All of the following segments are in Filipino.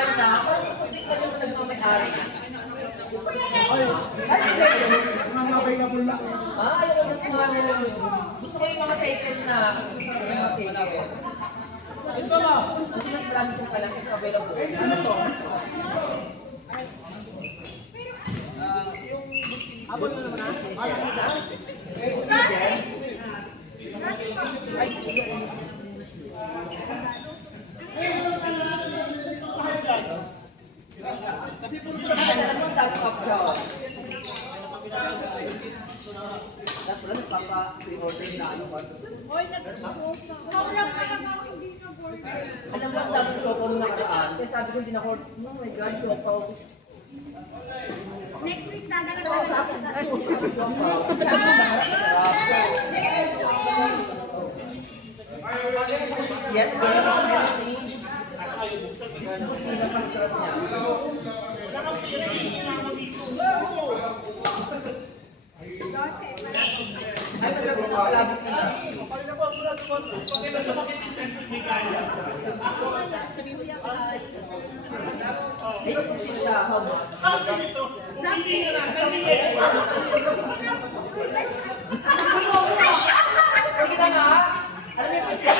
nagmamay-ari na. Parang gusto tingnan yung nagmamay-ari. Ay, hindi. Available na. Ayaw ko yung mga gusto ko yung mga second na. Gusto ko yung mga ticket. Ito ba? Kasi mas marami siyang palang kasi available. Ano to? Abot na naman na? Kasi kung gusto ka na lang dati kapsyaw. Tapos papa-pre-order na ano ba? Hoy, nag-post na. Kaulang ka lang ako, hindi na burger. Alam mo, ang daming show ko nung nakaraan. Kaya sabi ko, hindi na order. Oh my God, show pa. Next week na lang So, sa akin na ito. Yes, meron ako anything. Sino pa strap niya? Ay, masabi ko kalabot nila. Ayun po sila, how much? Sige na nga. Alam niyo po siya.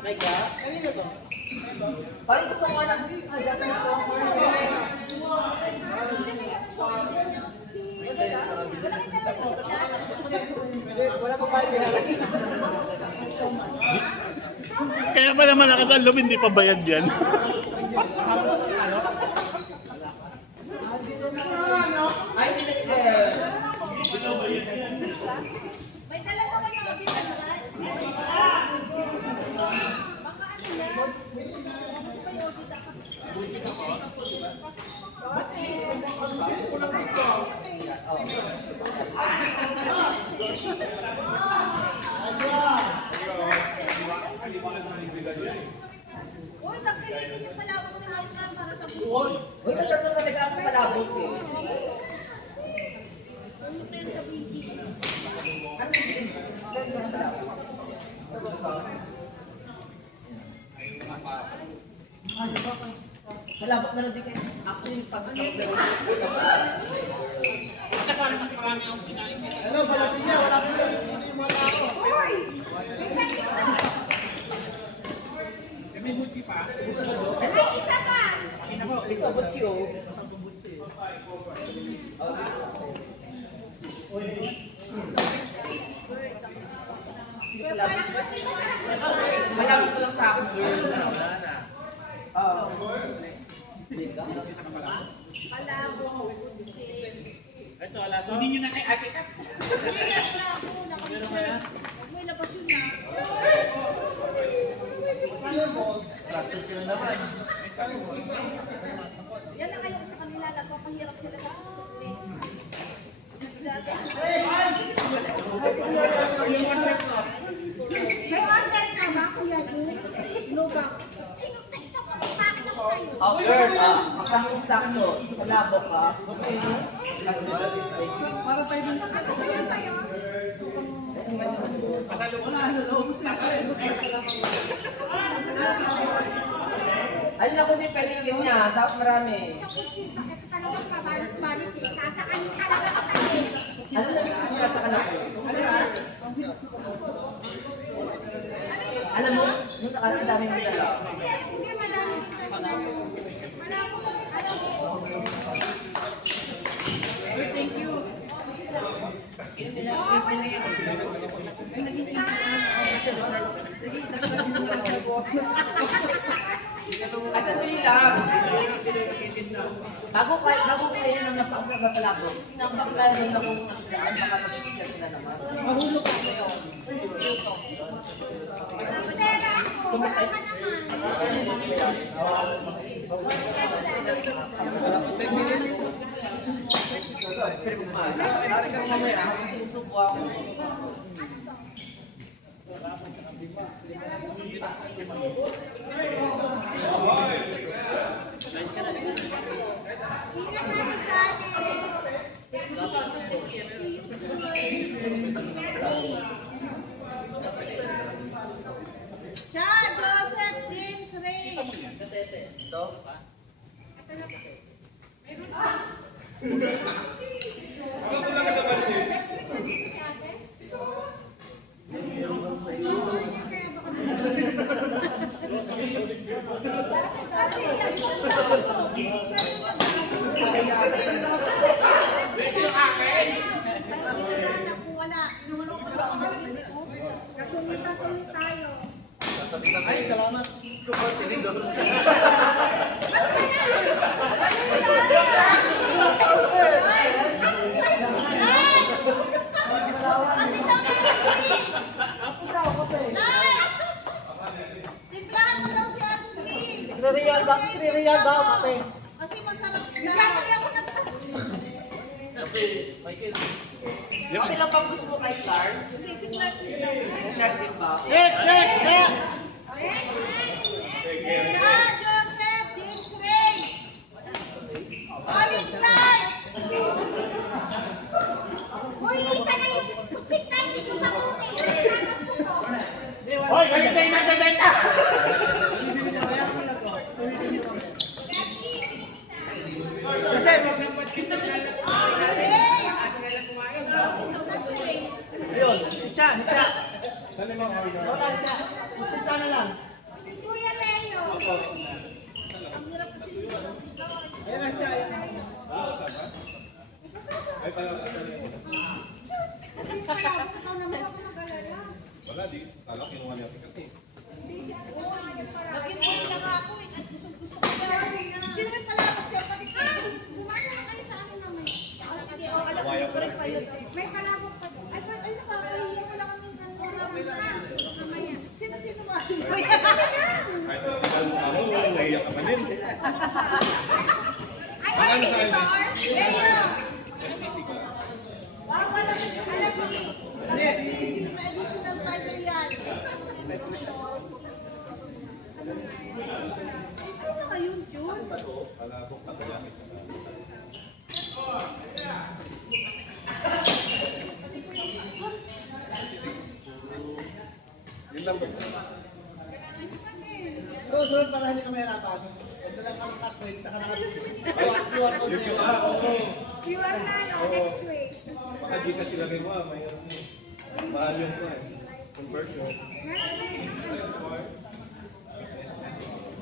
May ka? Kanino to? Parang gusto ko na Japanese song. Wala pa ba yan? Kaya pa naman nakasalom, hindi pa bayad yan. Ay, hindi na siya. May dala naman yung obit na right? Baka ano na? May obit ako. Uy, nagkilitin yung palabok ni Maricar para sa buwan. Uy, masarap na talaga ang palabot eh. Ano na yun sa wiki? Ano yung malabot na lang din kayo. Actually, pasok ako pero Hello, Palatilla. Wala po yun. Ano yung mga tao? Uy! May buti pa. Ay, isa pa! ito, butsi oh. Kaya parang pati mo Malabot ko lang sa akin, girl. palabok. Hindi nyo na kay Ate Kat. Hindi na palabok. Nakalimutan. May labas yun na. Yan na kayo sa kanila. Nagpapahirap sila sa may order ka ba, Kuya Lu? Lubak. Tinutay ka pa. Bakit ako sa'yo? Oh, girl, masakit-sakto. Palabok ka. Para tayo din sa kanya sa'yo. Alin ako din paligid niya, tapos marami. Sa kutsinta, ito talagang pabalot-balot eh. Sasakanin talaga sa kanya. Ano na gusto niya sa kanak? Alam mo, yung nakarang dami mo dala. Hindi madami dito sa ano. Marami ko rin alam mo. Thank you. Asan nili lang? Bago kayo nang napakasal na palabok, napakalayo rin akong nasilaan, baka mag-isip sila naman. Mahulog ako ngayon. Pera ako. Baka ka naman. Pare kang mamaya, sinusubo ako. Hindi na tayo galit. Ito? Kasi nagpunta. Pinagdahan ako wala. Kasungitan tuloy tayo. Ay, salamat. Timplahan mo daw si Ashley. 3 real daw, kape. Kasi masarap na. Nagkakali ako ng Okay lang pang gusto mo kay Star? Hindi, si Clark din daw. Si Clark din ba? Next! Na, Joseph, James Ray. Colin Clark. Hoy, isa na yung kutsik tayo dito sa kuki. Hoy, kayo tayo nagbebenta! Kasi magpapatin na lang. Ayun, hitcha. Kutsita na lang. Kuya Leo. Ang hirap kasi sigaw-sigaw. Ayan ang chay. Kaya, ikaw naman ako nag-alala. Wala, di. Tala, kinuha niya ticket eh. Naging huli na nga ako eh. At gusto ko yan. Sino yung pala ako siya? Pati kayo. Bumasa na kayo sa akin naman. Hindi, alam ko yung correct pa yun. May palabok pa doon. Ay, nakakahiya. Wala kaming gano'n na mamaya. Sino ba? Kahit na sila mo, nahiyak ka pa din. Ay, Leo! STC ka. Wow, wala ka yung alam mo. STC, may additional 5 real. Ano na ngayon, Jun? Palabok ka kaya. Yun lang ba? Susunod para hindi kami harapan. Ito lang kami classmate sa kanang QR code Yung niya. kita, oo. You are na, no? Next week. Baka di ka sila rin mo, may mahal yung ko eh. Conversion.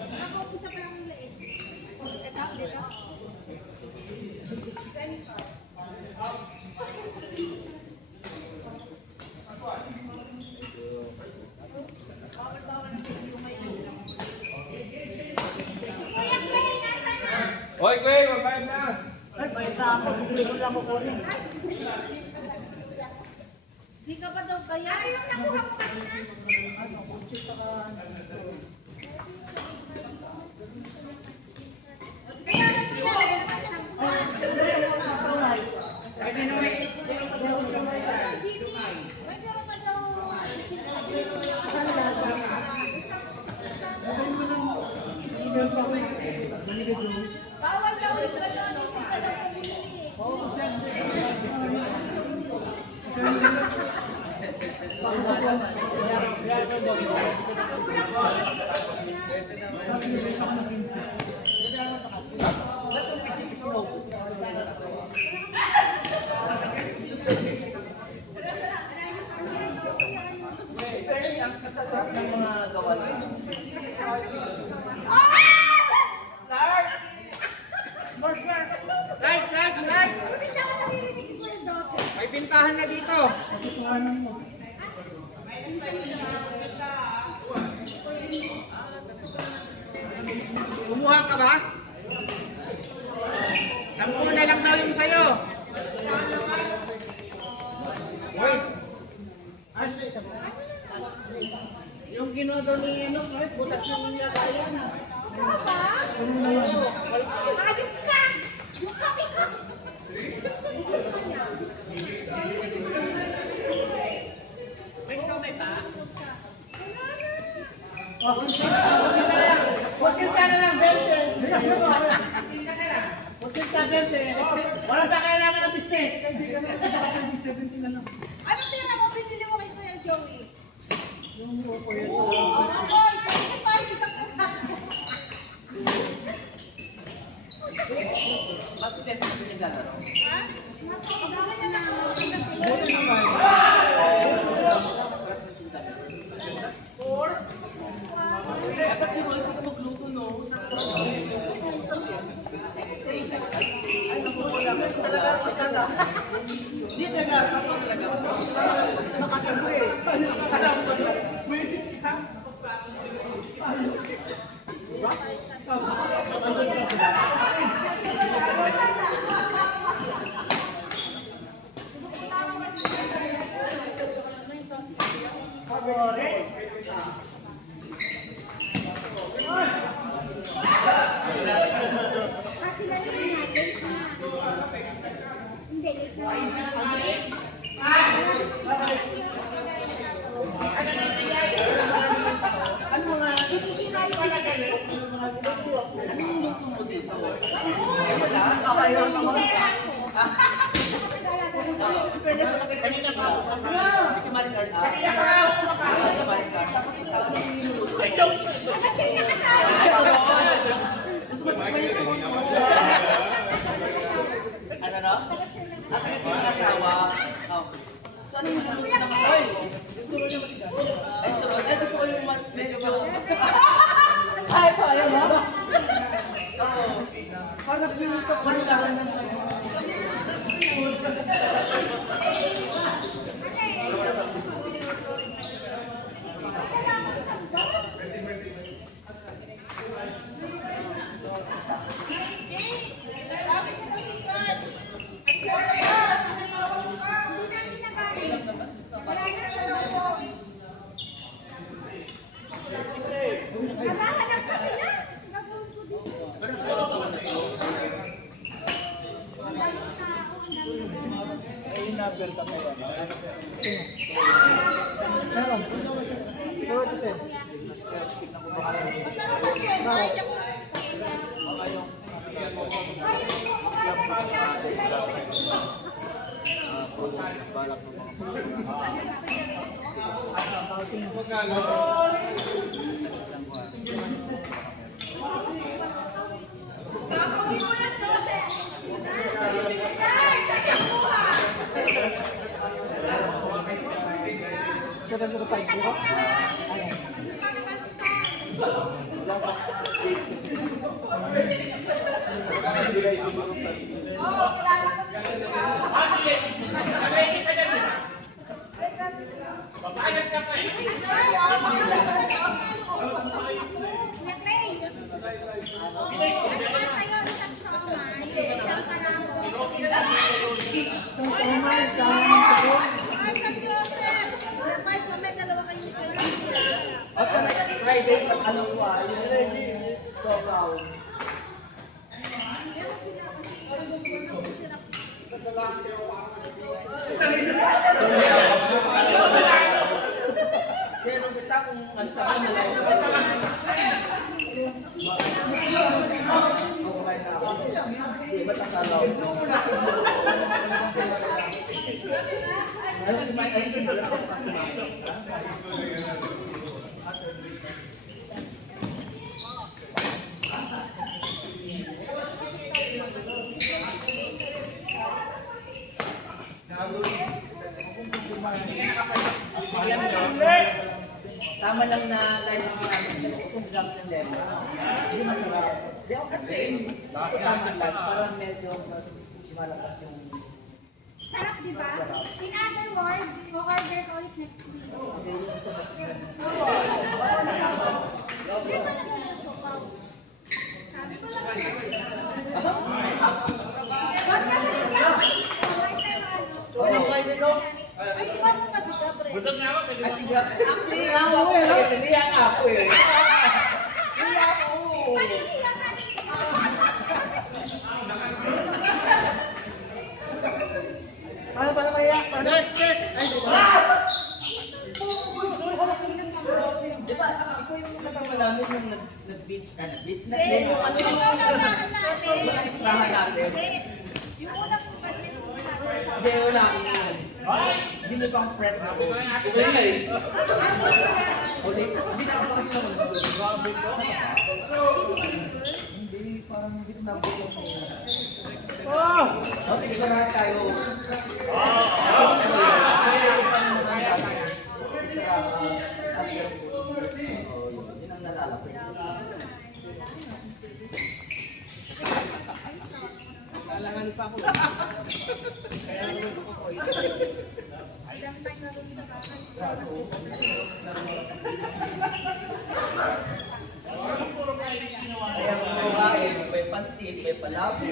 Ako, umpisa pa lang yung liit. Ito. Kuya Clay, nasa na? Hoy, Kuya, magbayad na! Ay, bayad na ako. Sumuli ko lang ako rin. Di ka pa daw kaya? Ay, yung nakuha mo kanina. Kaya lang po yan. Ay, di naman. Jimmy, may meron ka daw. Bawal daw yung gano'n. Isa ka daw pumili. Pero yung kasasarap ng mga gawa niya. Like! Hindi ako naririnig ko yung Joseph. May pintahan na dito. Kumuha ka ba? 10 na lang daw yung sayo. Hoy! Ay, sa yung ginodo ni ano, kahit butas yung nilagayan. Ikaw ba? Ayun ka! Yung kape ka! Konsulta na lang, 20. Konsulta, 20. Wala pa kailangan ng business. Anong tira mo binili mo kay Kuya Joey? Yung po yun. Oy, kasi pa yung isang katas. Ba't si Tessa kasi naglalaro? Ha? Napakagawa niya na ako. Dapat si Roy ka magluto, no? Ay, naku, wala. Talaga, talaga. Hindi talaga, talaga. Nakakagano eh. Alam ko na. May isip ka? Kasi lalo na, late na. Hindi, late na. Ano mga... Sinayo talaga yun. Anong luto mo dito? Wala? Okay, Hindi, kanina pa ako. Hindi Maricard. Sa Maricard. Tapos ikaw, ano yung niluto? Nag-chill na kasama. Ay, ano no? At kasi yung asawa. Oh. So ano yung niluto na masay? Ay, turon. Ay, gusto ko yung mas medyo ba? Ay, ito, ayaw mo? Oo. Parang ginusto ko yung lahat ng Naghahanap pa sila. Nag-upo dito. Ang daming tao, ang daming tao. Ay, naberta mo ba? Masarap ang chill. Ay, ako na nagtitinda. Ay, kumakain pa siya. Friday, ano ko yung sobrang. Kaya nung kita kung ano sa kanila, di ba takalaw? Ano si Mike? Tama lang na live ang namin kung drop ng lemon. Hindi masarap. Hindi ako katin. Tama lang. Parang medyo mas malakas yung... Sarap, di ba? In other words, o-order ko ulit next week. Hindi yung gusto ko. Hindi pa naglalaro ko. Sabi ko lang sa'yo. Wag na lang. Ano kayo dito? Ay, iwan mo kasi ka, pre. Actually, ako eh. Hindi ako eh. Hindi ako. Panihiya ka. Paano ba naman yan? Next, next! Ay, di ba? Di ba, ikaw yung kasama namin yung nag-beach na nag-beach na. Hindi, Yung ano yung yung unahan natin. islahan natin. Hindi. Yung unang pagkakas mo natin. Hindi, wala akong yun. Hindi niyo pa ang friend ako. Ito yun eh. Uli, hindi na ako kasi naman. Grabe ko. Hindi, parang hindi nabulong ko. Okay, isa lahat tayo. Yun ang nalalapit. Alangan pa ako. Kaya naman ako. Kaya mga kumain, may pansit, may palabo.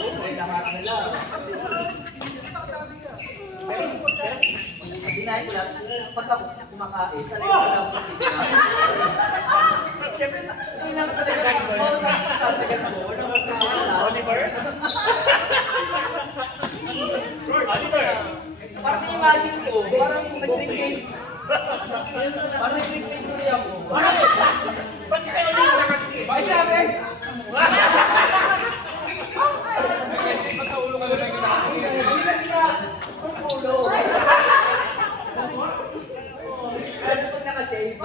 May lahat na lang. Dinahin ko lang, pag ako kumakain, talaga ko lang siyempre, hindi naman talaga ako. Sasagan ko, Oliver? Oliver? Parang imagine ko, parang nag-drink. Parang nag-drink tuloy ako. Ba't kayo ulit nakakit? Bakit sabi? Magkaulo ka na lang ginagawa. Hindi na kita. Ang ulo. Ano pag naka-shave?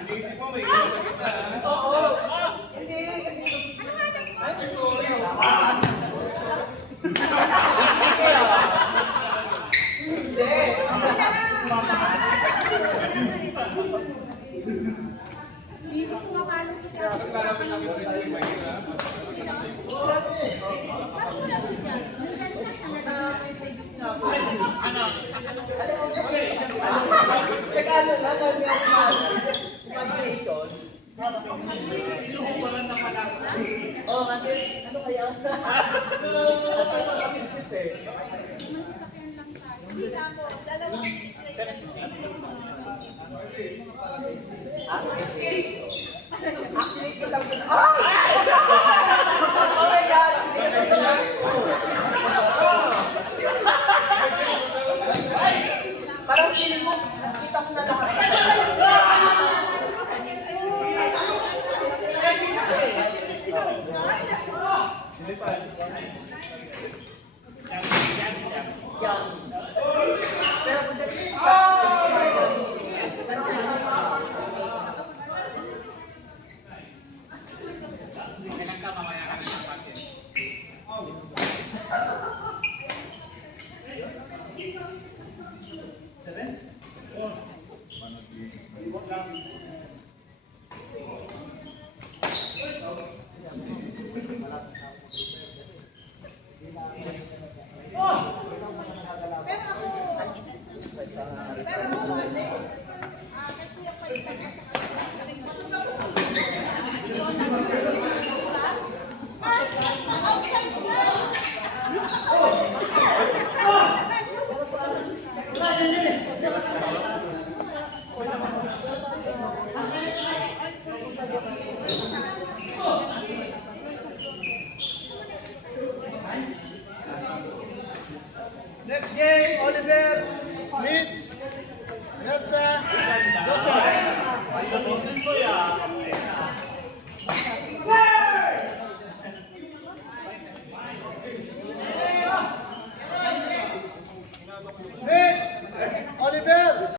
Iniisip mo, may isa sa kita. Oo. Hindi. Ay, sorry. Hindi. Busy ko mapalo ko siya. Naglalapit lang ito rin yung mahirap. Teka, ano na, imagination. Oh, ano kaya? Actually, ito lang. Ah! Oh my God! Parang feeling mo, nakita ko na lahat. Yan.